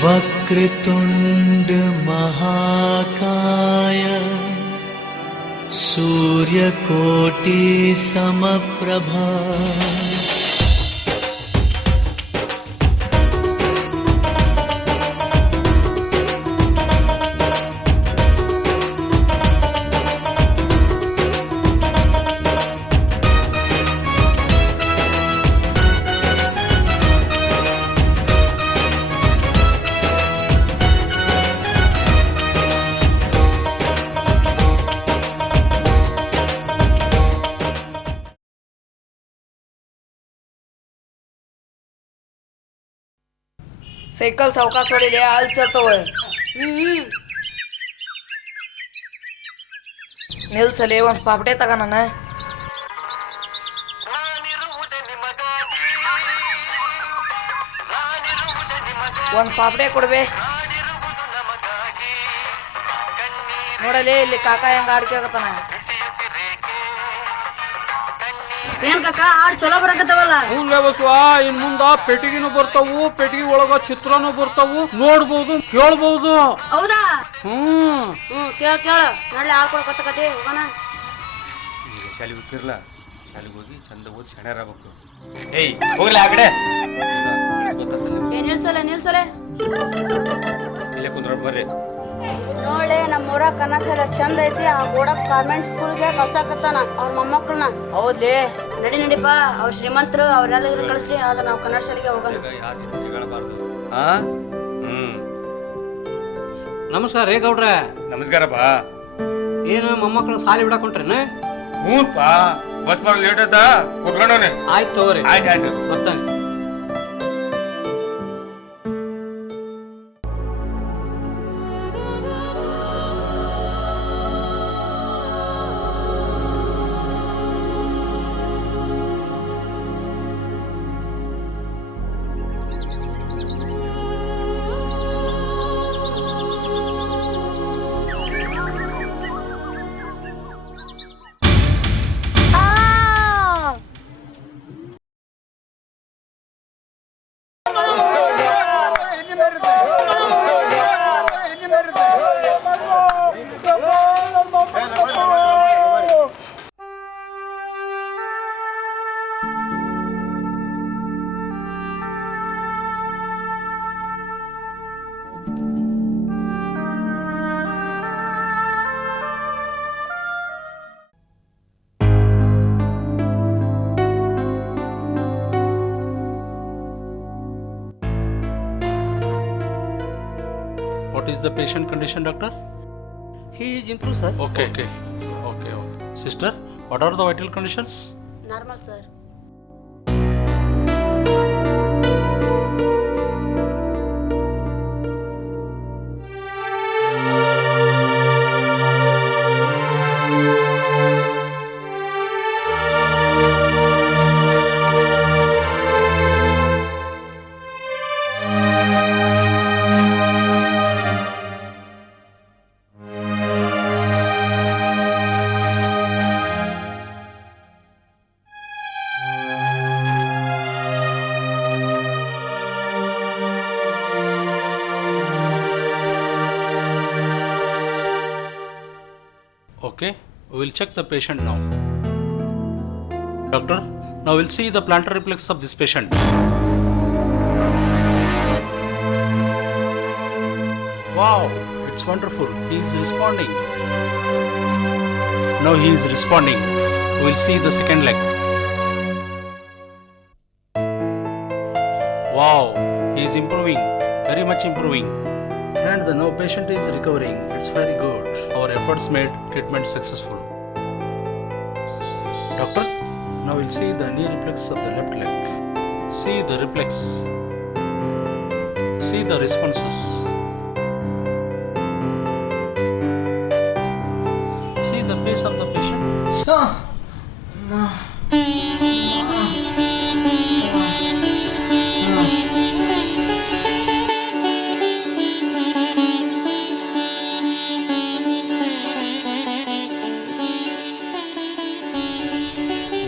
वक्रतुंड महाकाय सूर्यकोटि समप्रभा सायकल सावकाश वाढेल हाल चलतोय ನಿಲ್ಸಲೇ ಒಂದು ಪಾಪಡೆ ತಗೋಣ ಒಂದು ಪಾಪಡೆ ಕೊಡ್ಬೇ ನೋಡಲೇ ಇಲ್ಲಿ ಕಾಕ ಹೆಂಗ ಆಡ್ಕೆ ಆಗತ್ತಾನ ಏನ್ ಕಾಕ ಹಾಡ್ ಚಲೋ ಬರಕತ್ತವಲ್ಲ ಹೂನ್ಲೇ ಬಸವ ಇನ್ ಮುಂದ ಪೆಟ್ಟಿಗೆನು ಬರ್ತಾವು ಪೆಟ್ಟಿಗೆ ಒಳಗ ಚಿತ್ರನು ಬರ್ತಾವು ನೋಡ್ಬಹುದು ಕೇಳ್ಬಹುದು ಹೌದಾ ಹ್ಮ್ ಕೇಳ ನಾಳೆ ಹಾಡ್ ಕೊಡಕತ್ತಕತಿ ಹೋಗೋಣ ಈಗ ಶಾಲೆಗೆ ಹೋಗಿರ್ಲ ಶಾಲೆಗೆ ಹೋಗಿ ಚಂದ ಓದಿ ಶಣ್ಯರಾಗಬೇಕು ಏಯ್ ಹೋಗ್ಲಿ ಆ ಕಡೆ ನಿಲ್ಸಲೆ ಇಲ್ಲೇ ಕುಂದ್ರ ಬರ್ರಿ ನೋಡ್ಲೆ ನಮ್ಮೂರ ಕನ್ನಡ ಶಾಲೆ ಚಂದ ಐತಿ ಆ ಗೋಡ ಕಾನ್ವೆಂಟ್ ಸ್ಕೂಲ್ಗೆ ಕಳ್ಸಾಕತ್ತಾನ ಅವ್ರ ಮೊಮ್ಮಕ್ಕಳನ್ನ ಹೌದ್ಲಿ ನಡಿಪ ಅವ್ರ ಶ್ರೀಮಂತರು ಅವ್ರೆಲ್ಲ ಕಳಿಸ್ರಿ ಆಗ ನಾವು ಕನ್ನಡ ಶಾಲೆಗೆ ಹೋಗೋಣ ಯಾರ ಜೊತೆ ಜಗಳಬಾರ್ದು ಹಾ ಹ್ಮ್ ನಮಸ್ಕಾರ ರೇ ಗೌಡ್ರೆ ನಮಸ್ಕಾರ ಬಾ ಏನು ಮೊಮ್ಮಕ್ಕಳು ಸಾಲಿ ಬಿಡಾಕೊಂಟ್ರೇನ ಹ್ಞೂನ್ಪಾ ಬಸ್ ಬರೋ ಲೇಟ್ ಆಯ್ತಾ ಕುತ್ಕೊಂಡವನೆ ಆಯ್ತು ತಗೋರಿ ಆಯ್ತು ಬರ್ತಾನೆ What is the patient condition, doctor? He is improved, sir. Okay. Sister, what are the vital conditions? Normal sir Okay, we will check the patient now. Doctor, now we'll see the plantar reflex of this patient. Wow, it's wonderful. He is responding. Now he is responding. We will see the second leg. Wow, he is improving, very much improving. And the now patient is recovering. It's very good. Our efforts made treatment successful. Doctor, now we'll see the knee reflex of the left leg. See the reflex. See the responses. See the pace of the patient.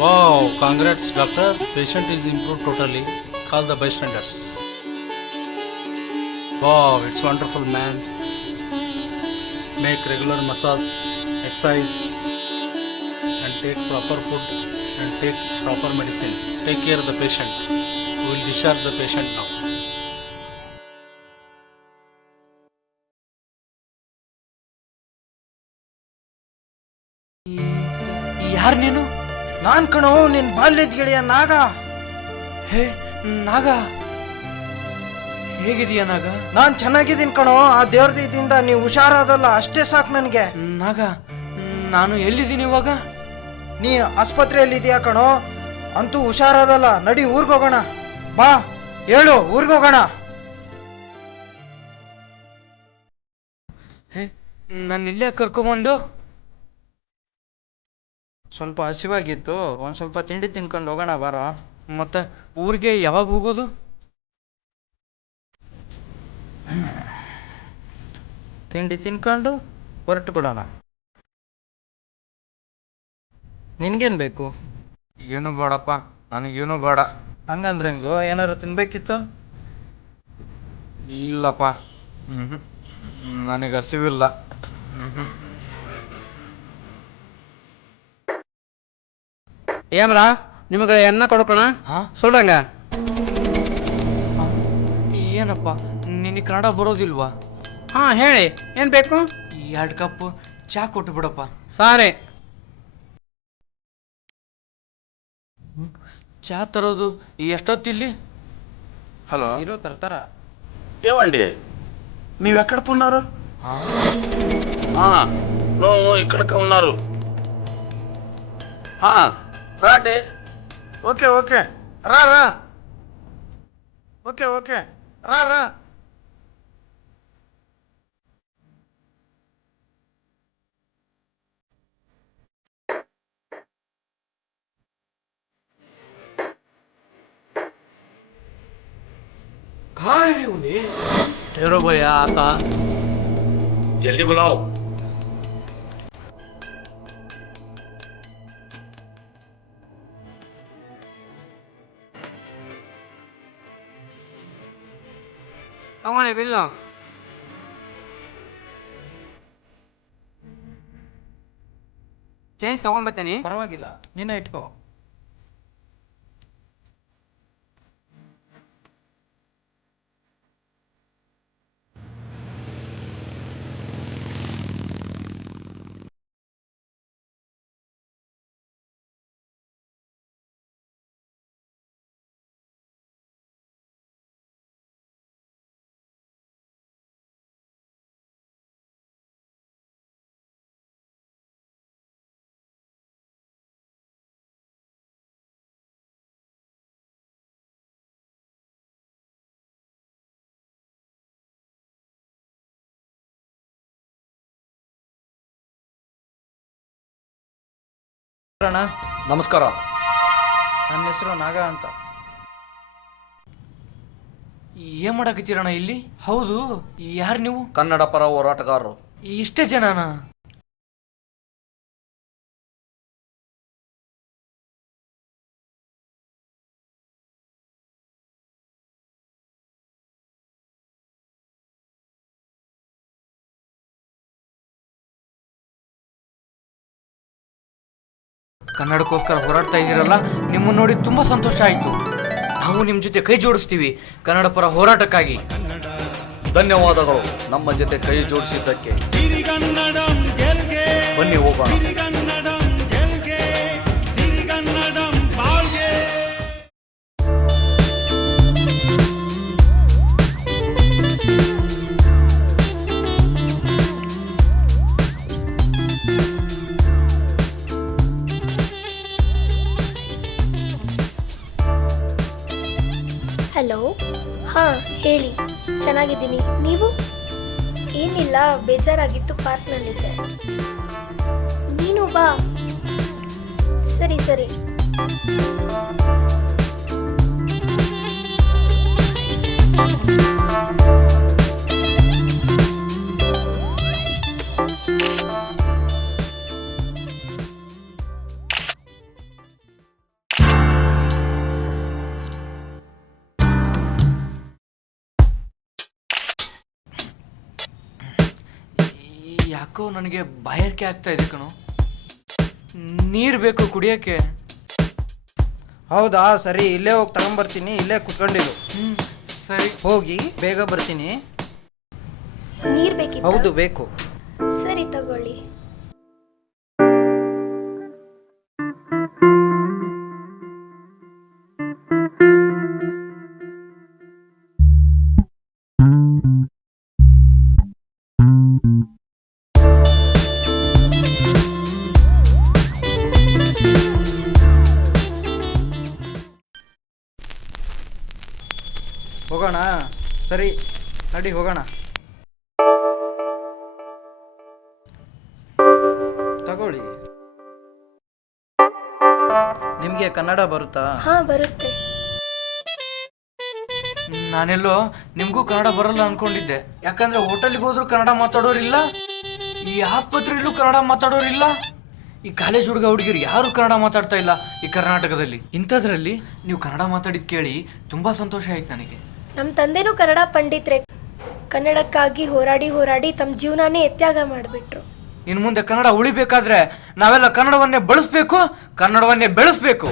Wow, congrats doctor. Patient is improved totally. Call the bystanders. Wow, it's wonderful, man. Make regular massage, exercise, and take proper food and take proper medicine. Take care of the patient. We will discharge the patient now. ಯಾರು ನೀನು? ನಾನ್ ಕಣೋ ನಿನ್ ಬಾಲ್ಯದ ಗೆಳೆಯ ನಾಗ. ಹೇ ನಾಗ, ಹೇಗಿದೀಯ ನಾಗ? ನಾನ್ ಚೆನ್ನಾಗಿದ್ದೀನಿ ಕಣೋ. ಆ ದೇವ್ರ ದಯದಿಂದ ನೀವು ಹುಷಾರಾದಲ್ಲ ಅಷ್ಟೇ ಸಾಕು ನನಗೆ. ನಾಗ, ನಾನು ಎಲ್ಲಿದ್ದೀನಿ ಇವಾಗ? ನೀ ಆಸ್ಪತ್ರೆಯಲ್ಲಿ ಇದೆಯಾ ಕಣೋ. ಅಂತೂ ಹುಷಾರಾದಲ್ಲ. ನಡಿ ಊರ್ಗೋಗೋಣ. ಬಾ ಹೇಳು, ಊರ್ಗೋಗೋಣ. ಹೇ, ನಾನು ಇಲ್ಲೇ ಕರ್ಕೊಂಬಂದು. ಸ್ವಲ್ಪ ಹಸಿವಾಗಿತ್ತು, ಒಂದ್ ಸ್ವಲ್ಪ ತಿಂಡಿ ತಿನ್ಕೊಂಡು ಹೋಗೋಣ ಬಾರೋ. ಮತ್ತೆ ಊರಿಗೆ ಯಾವಾಗ ಹೋಗೋದು? ತಿಂಡಿ ತಿನ್ಕೊಂಡು ಹೊರಟು ಕೊಡೋಣ. ನಿನ್ಗೇನ್ ಬೇಕು? ಏನು ಬೇಡಪ್ಪ, ನನಗೇನು ಬೇಡ. ಹಂಗಂದ್ರೆ ಹೆಂಗೋ, ಏನಾರು ತಿನ್ಬೇಕಿತ್ತು? ಇಲ್ಲಪ್ಪ, ನನಗೆ ಹಸಿವಿಲ್ಲ. ಏಮ್ರಾ ನಿಮಗೆ ಎನ್ನ ಕೊಡ್ಕೋಣ? ಸುಡಂಗ ಏನಪ್ಪ, ನಿನಗೆ ಕನ್ನಡ ಬರೋದಿಲ್ವಾ? ಹಾಂ ಹೇಳಿ, ಏನು ಬೇಕು? 2 ಕಪ್ ಚಾ ಕೊಟ್ಟು ಬಿಡಪ್ಪ. ಸಾರಿ. ಚಾ ತರೋದು ಎಷ್ಟೊತ್ತಿಲ್ಲಿ? హలో ಇರೋ ತರ್ತಾರ. ఏమండి మీరు ఎక్కడ ఉన్నారు? ఇక్కడికి ఉన్నారు. రాండి. ఓకే ఓకే, రా రా. ఓకే ఓకే, రా రా. ठहरो भैया आता. जल्दी बुलाओ. ತಗೊಳ್ಳಿ ಬಿಲ್ಲು. ಚೇಂಜ್ ತಗೊಂಡ್ಬರ್ತೀನಿ. ಪರವಾಗಿಲ್ಲ, ನೀನೇ ಇಟ್ಕೋ. ನಮಸ್ಕಾರ. ನನ್ನ ಹೆಸರು ನಾಗ ಅಂತ. ಏನ್ ಮಾಡಾಕತ್ತೀರಣ್ಣ ಇಲ್ಲಿ? ಹೌದು, ಯಾರು ನೀವು? ಕನ್ನಡ ಪರ ಹೋರಾಟಗಾರರು. ಇಷ್ಟೇ ಜನನಾ? ಕನ್ನಡಕ್ಕೋಸ್ಕರ ಹೋರಾಡ್ತಾ ಇದ್ದೀರಲ್ಲ, ನಿಮ್ಮನ್ನು ನೋಡಿ ತುಂಬಾ ಸಂತೋಷ ಆಯಿತು. ನಾವು ನಿಮ್ಮ ಜೊತೆ ಕೈ ಜೋಡಿಸ್ತೀವಿ ಕನ್ನಡ ಪರ ಹೋರಾಟಕ್ಕಾಗಿ. ಧನ್ಯವಾದಗಳು ನಮ್ಮ ಜೊತೆ ಕೈ ಜೋಡಿಸಿದ್ದಕ್ಕೆ. ಬನ್ನಿ ಹೋಗೋಣ. ಹಲೋ, ಹಾಂ ಹೇಳಿ. ಚೆನ್ನಾಗಿದ್ದೀನಿ, ನೀವು? ಏನಿಲ್ಲ, ಬೇಜಾರಾಗಿತ್ತು, ಪಾರ್ಕ್ನಲ್ಲಿದ್ದೆ. ನೀನು ಬಾ. ಸರಿ ಸರಿ. ಯಾಕೋ ನನಗೆ ಬಾಯಾರಿಕೆ ಆಗ್ತಾ ಇದೆ ಕಣೋ. ನೀರು ಬೇಕು ಕುಡಿಯೋಕ್ಕೆ. ಹೌದಾ, ಸರಿ, ಇಲ್ಲೇ ಹೋಗಿ ತಗೊಂಬರ್ತೀನಿ, ಇಲ್ಲೇ ಕುತ್ಕೊಂಡಿರು. ಸರಿ. ಹೋಗಿ ಬೇಗ ಬರ್ತೀನಿ. ನೀರ್ ಬೇಕಿತ್ತ? ಹೌದು, ಬೇಕು. ಸರಿ ತಗೊಳ್ಳಿ. ಹೋಗೋಣ. ಸರಿ, ನಡಿ ಹೋಗೋಣ. ತಗೊಳ್ಳಿ. ನಿಮಗೆ ಕನ್ನಡ ಬರುತ್ತಾ? ಹಾ, ಬರುತ್ತೆ. ನಾನೆಲ್ಲೋ ನಿಮಗೂ ಕನ್ನಡ ಬರಲ್ಲ ಅನ್ಕೊಂಡಿದ್ದೆ. ಯಾಕಂದ್ರೆ ಹೋಟೆಲ್ಗೆ ಹೋದ್ರು ಕನ್ನಡ ಮಾತಾಡೋರಿಲ್ಲ, ಈ ಆಸ್ಪತ್ರೆಯಲ್ಲೂ ಕನ್ನಡ ಮಾತಾಡೋರಿಲ್ಲ, ಈ ಕಾಲೇಜ್ ಹುಡುಗ ಹುಡುಗಿರು ಯಾರು ಕನ್ನಡ ಮಾತಾಡ್ತಾ ಇಲ್ಲ ಈ ಕರ್ನಾಟಕದಲ್ಲಿ. ಇಂಥದ್ರಲ್ಲಿ ನೀವು ಕನ್ನಡ ಮಾತಾಡಿದ್ ಕೇಳಿ ತುಂಬಾ ಸಂತೋಷ ಆಯ್ತು ನನಗೆ. ನಮ್ಮ ತಂದೆನೂ ಕನ್ನಡ ಪಂಡಿತ್ರೆ. ಕನ್ನಡಕ್ಕಾಗಿ ಹೋರಾಡಿ ಹೋರಾಡಿ ತಮ್ಮ ಜೀವನನೇ ತ್ಯಾಗ ಮಾಡಿಬಿಟ್ರು. ಇನ್ನು ಮುಂದೆ ಕನ್ನಡ ಉಳಿಬೇಕಾದ್ರೆ ನಾವೆಲ್ಲ ಕನ್ನಡವನ್ನೇ ಬಳಸ್ಬೇಕು, ಕನ್ನಡವನ್ನೇ ಬೆಳೆಸ್ಬೇಕು.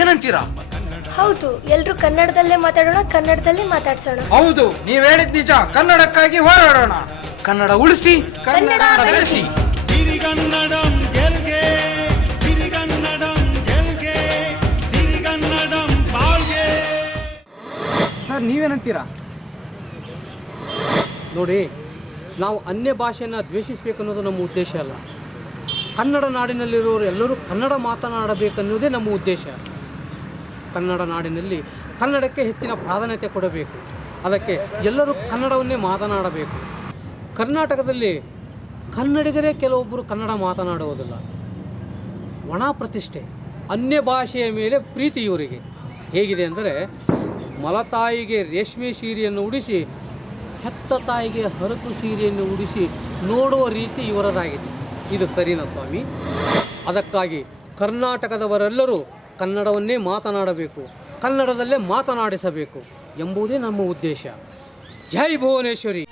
ಏನಂತೀರಾ? ಹೌದು, ಎಲ್ರು ಕನ್ನಡದಲ್ಲೇ ಮಾತಾಡೋಣ, ಕನ್ನಡದಲ್ಲೇ ಮಾತಾಡ್ಸೋಣ. ಹೌದು, ನೀವ್ ಹೇಳಿದ್ ನಿಜ. ಕನ್ನಡಕ್ಕಾಗಿ ಹೋರಾಡೋಣ. ಕನ್ನಡ ಉಳಿಸಿ, ಕನ್ನಡ ಬೆಳೆಸಿ. ಸಿರಿಗನ್ನಡಂ ಗೆಲ್ಗೆ, ಸಿರಿಗನ್ನಡಂ ಗೆಲ್ಗೆ, ಸಿರಿಗನ್ನಡಂ ಬಾಳ್ಗೆ. ಸರ್, ನೀವೇನಂತೀರಾ? ನೋಡಿ, ನಾವು ಅನ್ಯ ಭಾಷೆಯನ್ನು ದ್ವೇಷಿಸಬೇಕು ಅನ್ನೋದು ನಮ್ಮ ಉದ್ದೇಶ ಅಲ್ಲ. ಕನ್ನಡ ನಾಡಿನಲ್ಲಿರೋರು ಎಲ್ಲರೂ ಕನ್ನಡ ಮಾತನಾಡಬೇಕನ್ನುವುದೇ ನಮ್ಮ ಉದ್ದೇಶ. ಕನ್ನಡ ನಾಡಿನಲ್ಲಿ ಕನ್ನಡಕ್ಕೆ ಹೆಚ್ಚಿನ ಪ್ರಾಧಾನ್ಯತೆ ಕೊಡಬೇಕು. ಅದಕ್ಕೆ ಎಲ್ಲರೂ ಕನ್ನಡವನ್ನೇ ಮಾತನಾಡಬೇಕು. ಕರ್ನಾಟಕದಲ್ಲಿ ಕನ್ನಡಿಗರೇ ಕೆಲವೊಬ್ಬರು ಕನ್ನಡ ಮಾತನಾಡುವುದಿಲ್ಲ. ಒಣ ಪ್ರತಿಷ್ಠೆ, ಅನ್ಯ ಭಾಷೆಯ ಮೇಲೆ ಪ್ರೀತಿ ಇವರಿಗೆ ಹೇಗಿದೆ ಅಂದರೆ, ಮಲತಾಯಿಗೆ ರೇಷ್ಮೆ ಸೀರೆಯನ್ನು ಉಡಿಸಿ ಹೆತ್ತ ತಾಯಿಗೆ ಹರಕು ಸೀರೆಯನ್ನು ಉಡಿಸಿ ನೋಡುವ ರೀತಿ ಇವರದಾಗಿದೆ. ಇದು ಸರಿನಾ ಸ್ವಾಮಿ? ಅದಕ್ಕಾಗಿ ಕರ್ನಾಟಕದವರೆಲ್ಲರೂ ಕನ್ನಡವನ್ನೇ ಮಾತನಾಡಬೇಕು, ಕನ್ನಡದಲ್ಲೇ ಮಾತನಾಡಿಸಬೇಕು ಎಂಬುದೇ ನಮ್ಮ ಉದ್ದೇಶ. ಜೈ ಭುವನೇಶ್ವರಿ.